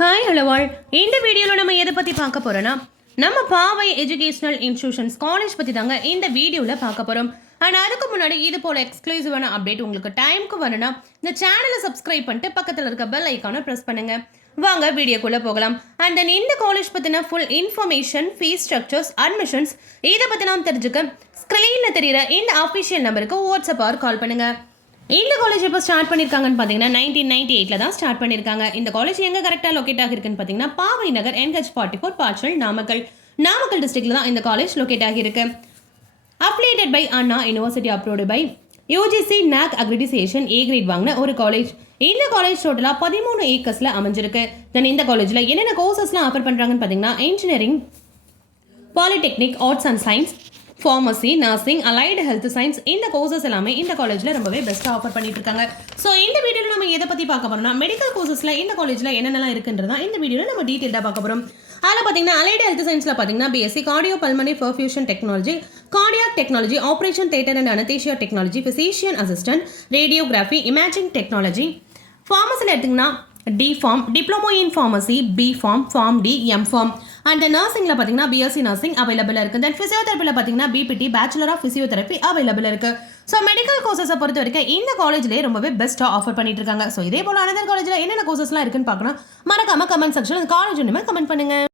Hi hello all. இந்த வீடியோவில் நம்ம எதை பற்றி பார்க்க போகிறோன்னா நம்ம பாவை எஜுகேஷனல் இன்ஸ்டியூஷன்ஸ் காலேஜ் பற்றி தாங்க இந்த வீடியோவில் பார்க்க போகிறோம். அண்ட் அதுக்கு முன்னாடி இது போல் எக்ஸ்க்ளூசிவான அப்டேட் உங்களுக்கு டைமுக்கு வரணும்னா இந்த சேனலை சப்ஸ்கிரைப் பண்ணிட்டு பக்கத்தில் இருக்க பெல் ஐக்கானை ப்ரெஸ் பண்ணுங்கள். வாங்க வீடியோக்குள்ளே போகலாம். அண்ட் தென் இந்த காலேஜ் பற்றின full information, fees structures, admissions இதை பற்றி நாம் தெரிஞ்சுக்க ஸ்க்ரீனில் தெரிகிற இந்த அஃபிஷியல் நம்பருக்கு வாட்ஸ்அப் ஆர் கால் பண்ணுங்கள். இந்த காலேஜ் எப்போ ஸ்டார்ட் பண்ணியிருக்காங்கன்னு பார்த்தீங்கன்னா 1998 தான் ஸ்டார்ட் பண்ணியிருக்காங்க. இந்த காலேஜ் எங்கே கரெக்டாக லொக்கேட் ஆகிருக்குன்னு பார்த்தீங்கன்னா பாவை நகர் NH44 பாச்சல் நாமக்கல் டிஸ்ட்ரிக்ட்ல தான் இந்த காலேஜ் லொக்கேட் ஆகியிருக்கு. Affiliated by Anna university, approved by UGC NAC accreditation A grade வாங்கின ஒரு காலேஜ். இந்த காலேஜ் டோட்டலாக 13 ஏக்கர்ஸில் அமைஞ்சிருக்கு. தென் இந்த காலேஜில் என்னென்ன கோர்சஸ்லாம் ஆஃபர் பண்ணுறாங்கன்னு பார்த்தீங்கன்னா engineering, polytechnic, arts and science, pharmacy, nursing, allied health science இந்த கோர்சஸ் எல்லாமே இந்த காலேஜில் ரொம்பவே பெஸ்ட்டாக ஆஃபர் பண்ணிட்டு இருக்காங்க. ஸோ இந்த வீடியோவில் நம்ம எதை பற்றி பார்க்க போகிறோம்னா மெடிக்கல் கோர்சஸில் இந்த காலேஜில் என்னென்னலாம் இருக்குன்றதா இந்த வீடியோவில் நம்ம டீட்டெயிலாக பார்க்க போகிறோம். அதில் பார்த்தீங்கன்னா அலைடு ஹெல்த் சயின்ஸில் பார்த்தீங்கன்னா BSc cardio pulmonary perfusion technology, cardiac technology, operation theatre and anaesthesia technology, physician assistant, radiography, imaging technology. ஃபார்மசியில் எடுத்திங்கன்னா D pharm, diploma in pharmacy, B pharm, pharm D, M pharm. And நர்சிங்கில் பார்த்தீங்கன்னா BSc nursing available இருக்குது. Then ஃபிசியோதெரப்பியில் பார்த்தீங்கன்னா BPT, bachelor of physiotherapy available இருக்குது. So medical கோர்சஸை பொறுத்த வரைக்கும் இந்த காலேஜ்லேயே ரொம்பவே பெஸ்ட்டாக ஆஃபர் பண்ணிட்டு இருக்காங்க. ஸோ இதே போல் அனதர் காலேஜில் என்னென்ன கோர்சஸ்லாம் இருக்குன்னு பார்க்கணும். மறக்காம கமெண்ட் செக்ஷன் காலேஜ் ஒன்றுமே கமெண்ட் பண்ணுங்கள்.